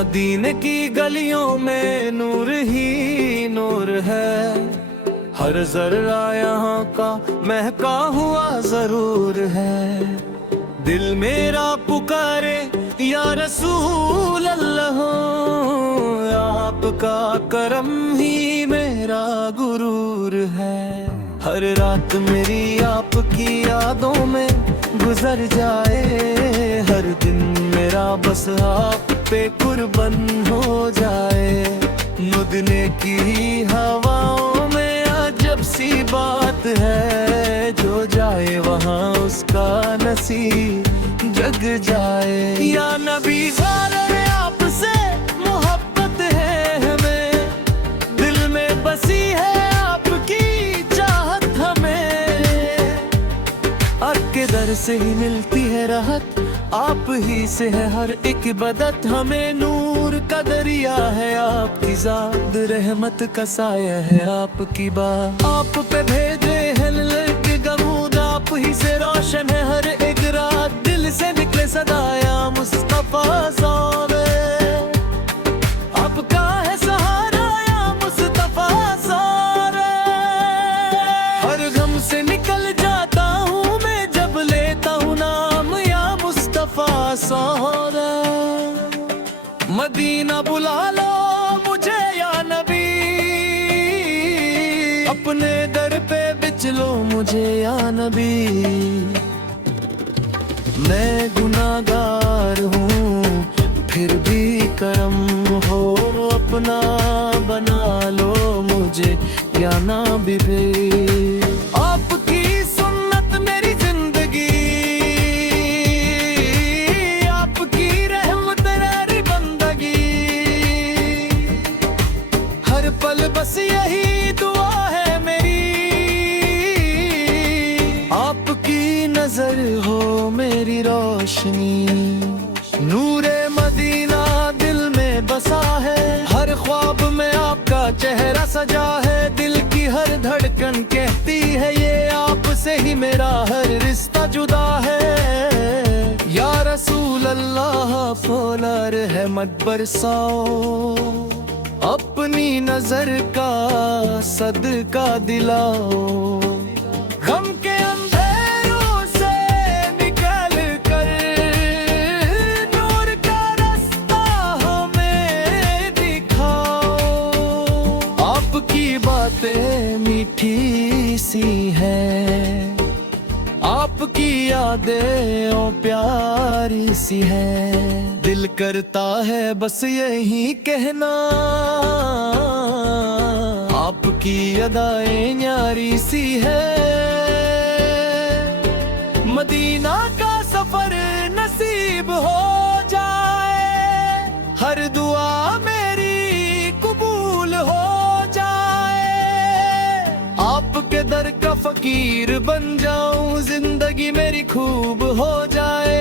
मदीने की गलियों में नूर ही नूर है। हर जर्रा यहाँ का महका हुआ जरूर है। दिल मेरा पुकारे या रसूल अल्लाह, आपका करम ही मेरा गुरूर है। हर रात मेरी आपकी यादों में गुजर जाए, हर दिन मेरा बस आप पे कुर्बान हो जाए। मदीने की हवाओं में अजब सी बात है, जो जाए वहाँ उसका नसीब जग जाए। या नबी ज़ारे आपसे मोहब्बत है हमें, दिल में बसी है आपकी चाहत हमें। आपके दर से ही मिलती है राहत, आप ही से है हर एक इबादत। हमें नूर का दरिया है आपकी ज़ात, रहमत का साया है आपकी बात। आप पे भेजे हैं लगे गरूद, आप ही से रोशन है हर एक रात। दिल से निकले सदाया मुस्तफा ज़ारे, आपका है सहारा या मुस्तफा ज़ारे। हर गम से निकल जाता हूँ मैं जब लेता हूँ नाम या मुस्तफा ज़ारे। मदीना बुला लो मुझे या नबी, अपने दर पे बिच लो मुझे या नबी। मैं गुनाहगार हूँ फिर भी करम हो, अपना बना लो मुझे या नबी। आपकी सुन्नत मेरी जिंदगी, आपकी रहमत मेरी बंदगी। हर पल बस यही दुआ है मेरी, आपकी नजर हो मेरी रोशनी। नूरे मदीना दिल में बसा है, हर ख्वाब में आपका चेहरा सजा है। दिल की हर धड़कन कहती है ये आपसे ही मेरा हर रिश्ता जुदा है। या रसूल अल्लाह फौला रहमत बरसाओ, अपनी नजर का सदका दिलाओ। गम के अंधेरों से निकल कर नूर का रास्ता हमें दिखाओ। आपकी बातें मीठी सी हैं, आपकी यादें ओ प्यारी सी हैं। दिल करता है बस यही कहना, आपकी अदाएं न्यारी सी है। मदीना का सफर नसीब हो जाए, हर दुआ मेरी कबूल हो जाए। आपके दर का फकीर बन जाऊं, जिंदगी मेरी खूब हो जाए।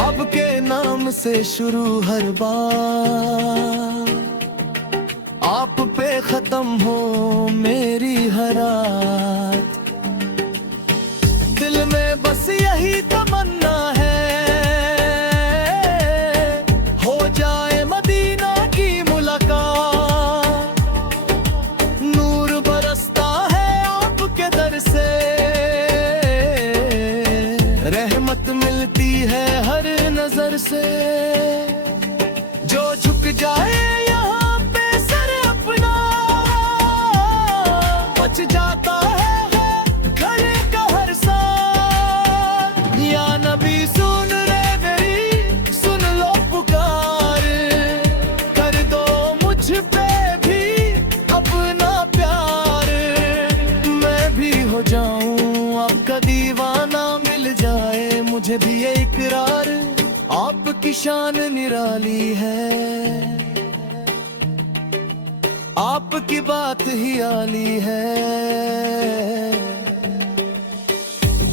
आपके नाम से शुरू हर बार, आप पे खत्म हो मेरी हर रात। दिल में बस यही तमन्ना है, हो जाए मदीना की मुलाकात। नूर बरसता है आपके दर से, रहमत मिलती है हर नजर से। जो झुक जाए यहाँ पे सर अपना, बच जाता है खड़े का हर साल। या नबी सुन रे मेरी सुन लो पुकार, कर दो मुझ पे भी अपना प्यार। मैं भी हो जाऊं आपका दीवाना, मिल जाए मुझे भी ये इकरार। आपकी शान निराली है, आपकी बात ही आली है।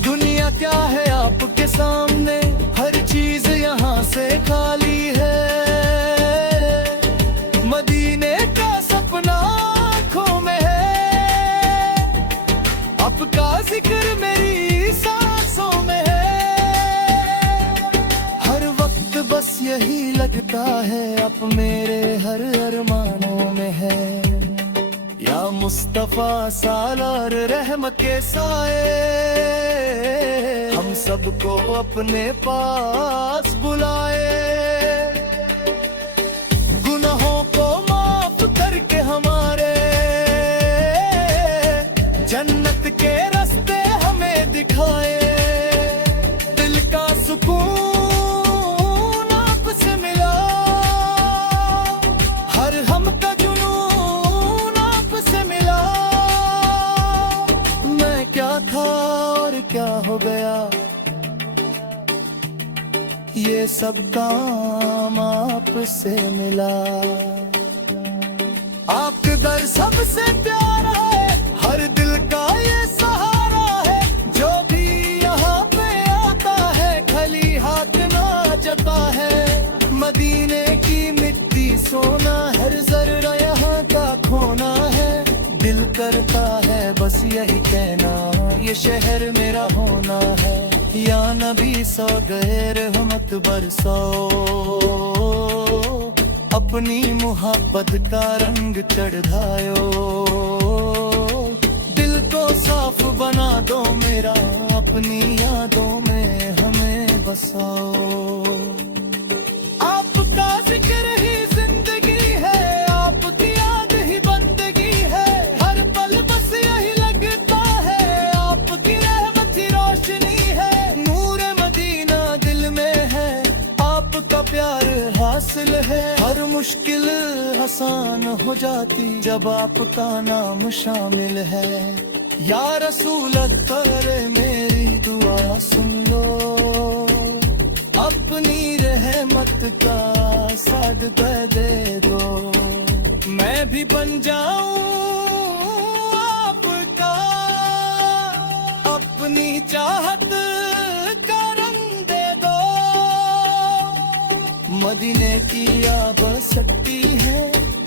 दुनिया क्या है आपके सामने, हर चीज यहाँ से खाली है। मदीने का सपना आँखों में है, आपका जिक्र मेरी सांसों में है। हर वक्त बस यही मुस्तफा सालार रहमत के साए, हम सबको अपने पास बुलाए। गुनाहों को माफ करके हमारे जन्नत के रास्ते हमें दिखाए। दिल का सुकून आपसे मिला, हर हम का जुनून आपसे मिला। मैं क्या था और क्या हो गया, ये सब काम आपसे मिला। आपके दर सबसे प्यारा है, हर दिल का ये सहारा है। जो भी यहाँ पे आता है खाली हाथ ना जाता है। मदीने की मिट्टी सोना, हर जर्रा यहाँ का खोना है। दिल करता है बस यही कहना, ये शहर मेरा होना है। या नबी सौ गए रहमत बरसो, अपनी मुहब्बत का रंग चढ़ायो। दिल को साफ बना दो मेरा, अपनी यादों में हमें बसाओ। आपका जिक्र ही जिंदगी है, आपकी याद ही बंदगी है। हर पल बस यही लगता है, आपकी रहमत ही रोशनी है। नूर मदीना दिल में है, आपका प्यार हासिल है। हर मुश्किल आसान हो जाती जब आपका नाम शामिल है। या रसूल अत्तर मेरी दुआ सुन लो, अपनी रहमत का सदका दे दो। मैं भी बन जाऊं आपका, अपनी चाहत का रंग दे दो। मदीने की आब सकती है,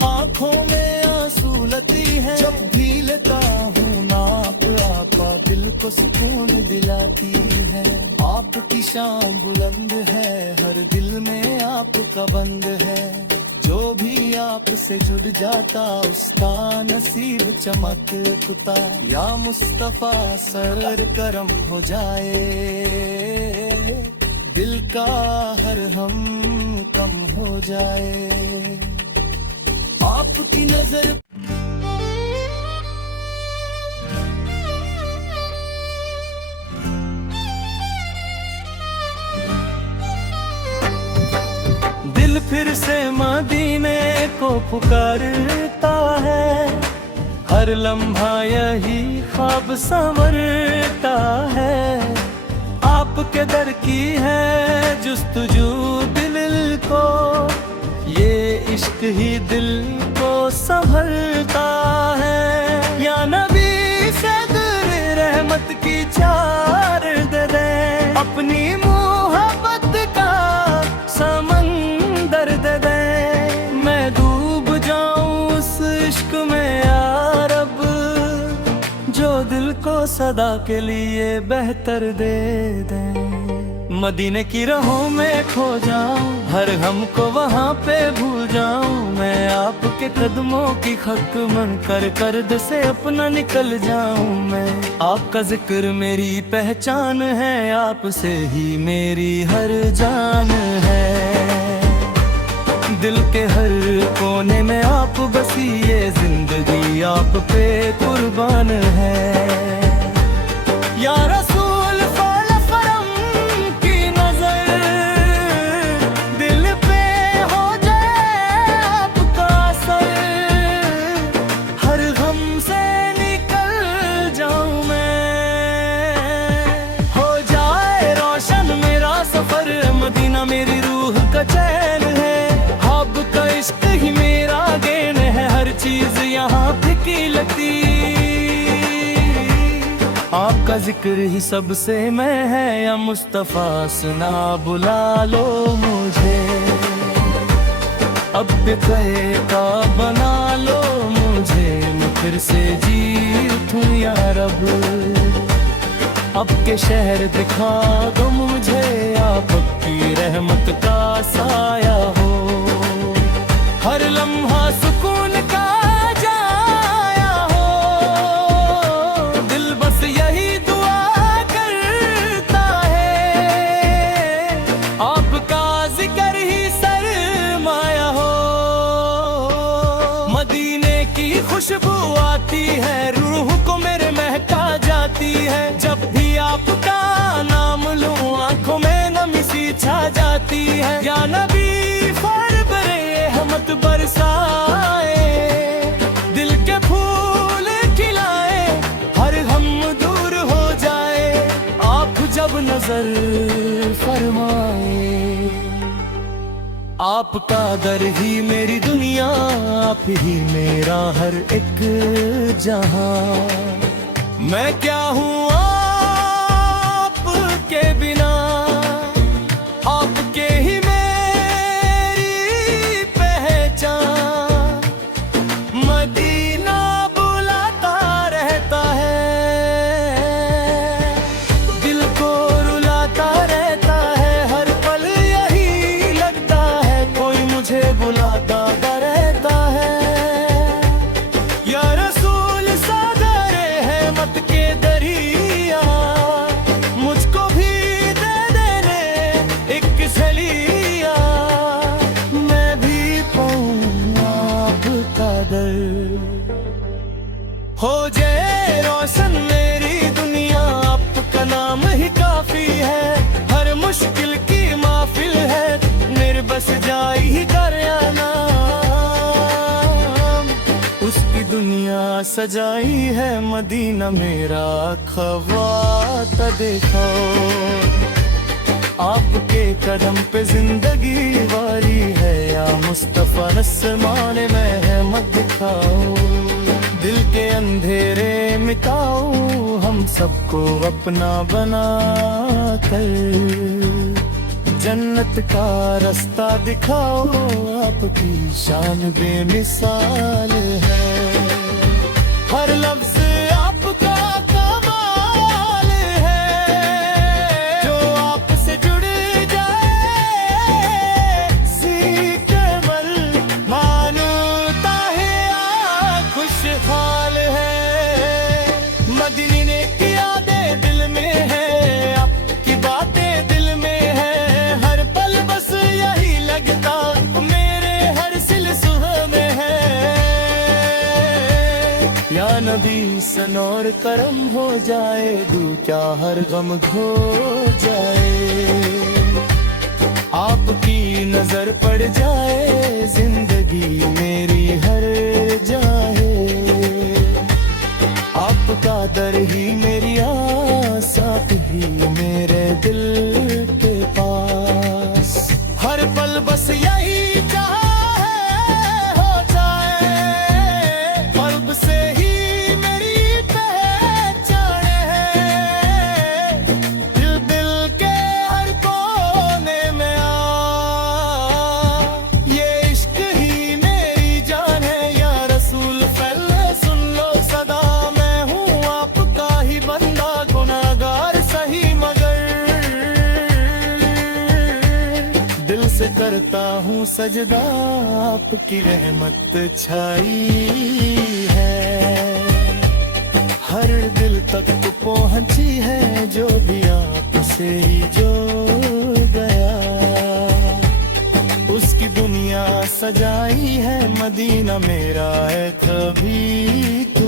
आंखों में आंसू लती है। जब भी लेता हूँ नाप आपा, दिल को सुकून दिलाती है। आपकी शान बुलंद है, हर दिल में आपका बंद है। जो भी आपसे जुड़ जाता उसका नसीब चमकता। या मुस्तफा सर करम हो जाए, दिल का हर हम कम हो जाए। आपकी नजर दिल फिर से मदीने को पुकारता है। हर लम्हा यही ख्वाब संवरता है। आपके दर की है जुस्तजू दिल को, ये इश्क ही दिल को संभलता है। या नबी सदर रहमत की चार दे दे, अपनी मुहब्बत का समंदर दे दे। मैं डूब जाऊं उस इश्क में या रब, जो दिल को सदा के लिए बेहतर दे दे। मदीने की राहों में खो जाऊं, हर गम को वहाँ पे भूल जाऊं। मैं आपके कदमों की खक मन कर कर्द से अपना निकल जाऊं। मैं आपका जिक्र मेरी पहचान है, आपसे ही मेरी हर जान है। दिल के हर कोने में आप बसी, ये जिंदगी आप पे कुर्बान है। या रसूल फल फरम की नजर, दिल पे हो जाए आपका असर। हर गम से निकल जाऊं मैं, हो जाए रोशन मेरा सफर। मदीना मेरी रूह का चैन है, आपका इश्क ही मेरा गेन है। हर चीज यहाँ फीकी लगती, आपका जिक्र ही सबसे मैं है। या मुस्तफा सुना बुला लो मुझे, अब कहे का बना लो मुझे। मैं फिर से जी उठूं या रब, अब के शहर दिखा दो मुझे। आपकी रहमत का साया हो, हर लम्हा सुकून का जाया हो। खुशबू आती है, रूह को मेरे महका जाती है। जब भी आपका नाम लूं आंखों में नमी सी छा जाती है। या नबी फर बरे रहमत बरसाए, दिल के फूल खिलाए, हर हम दूर हो जाए। आप जब नजर फरमाए, आपका दर ही मेरी दुनिया, आप ही मेरा हर एक जहां। मैं क्या हूँ आपके बिना, आपके ही मेरी पहचान। मदीना बुलाता रहता है, दिल को रुलाता रहता है। हर पल यही लगता है, कोई मुझे बुलाता रहता है। या रसूल सागरे है मत के दरिया, मुझको भी दे देने एक सलिया। मैं भी पाऊँ आपका दर, हो जाए रोशन मेरी दुनिया। आपका नाम ही काफी है, हर मुश्किल की माफिल है। मेरे बस जाए ही कर आना, उसकी दुनिया सजाई है। मदीना मेरा ख्वाता देखो, आपके कदम पे जिंदगी वारी है। या मुस्तफा नस्मान महमद दिखाओ, दिल के अंधेरे मिटाओ, हम सबको अपना बना कर। जन्नत का रास्ता दिखाओ, आपकी शान बेमिसाल है। हर लफ्ज आपका कमाल है, जो आपसे जुड़ जाए सीखे मन मानता है। खुशहाल है मदीने ने किया दे दिल में है, आपकी बातें दिल में है। हर पल बस यही लगता मेरे हर सिलसिले में है। या नबी सनौर करम हो जाए, दू क्या हर गम खो जाए। आपकी नजर पड़ जाए, जिंदगी मेरी हर जाए। आपका दर ही मेरी आस, आप ही मेरे दिल के पास। हर पल बस यही चाह है हो जाए, पल्ब से ही मेरी पहचान है। दिल दिल के हर कोने में आ, ये इश्क ही मेरी जान है। या रसूल पहले सुन लो सदा, मैं हूँ आपका ही बंदा, गुनाहगार सही मगर दिल से करता हूँ सजदा। आपकी रहमत छाई है, हर दिल तक तो पहुँची है। जो भी आपसे ही जो गया, उसकी दुनिया सजाई है। मदीना मेरा है कभी तू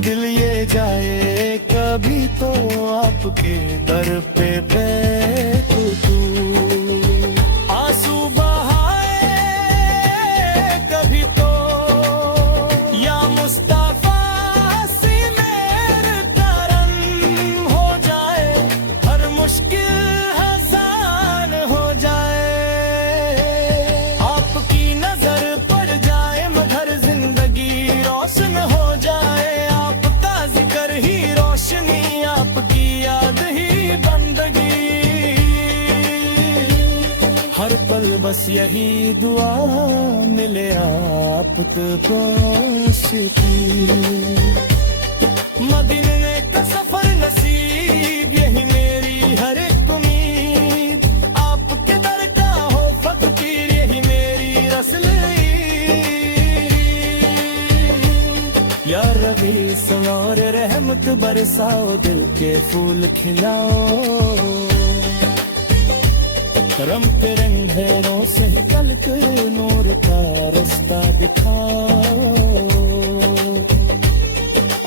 दिल ये जाए कभी तो आपके दर पे बैठूं तू। आंसू बहाए कभी तो या मुस्तफा सी मेरे करम हो जाए, हर मुश्किल आसान हो जाए। आपकी नजर पड़ जाए मगर जिंदगी रोशन हो जाए। आपका जिक्र ही रोशनी, आपकी याद ही बंदगी। हर पल बस यही दुआ मिले आप तो मदीने का सफर नसीब, यही मेरी हर एक उम्मीद। आपके दर का हो फकीर, यही मेरी रस्ल या रबी सनौर रहमत बरसाओ, दिल के फूल खिलाओ। रंग पे रंग है रो से कल नूर का रास्ता दिखाओ।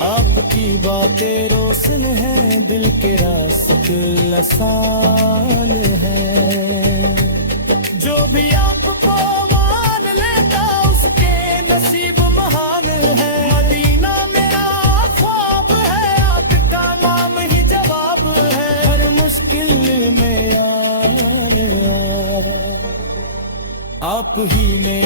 आपकी बातें रोशन है, दिल के रास्ते आसान है। जो भी आपको मान लेता उसके नसीब महान है। मदीना मेरा ख्वाब है, आपका नाम ही जवाब है। हर मुश्किल में यार आप ही ने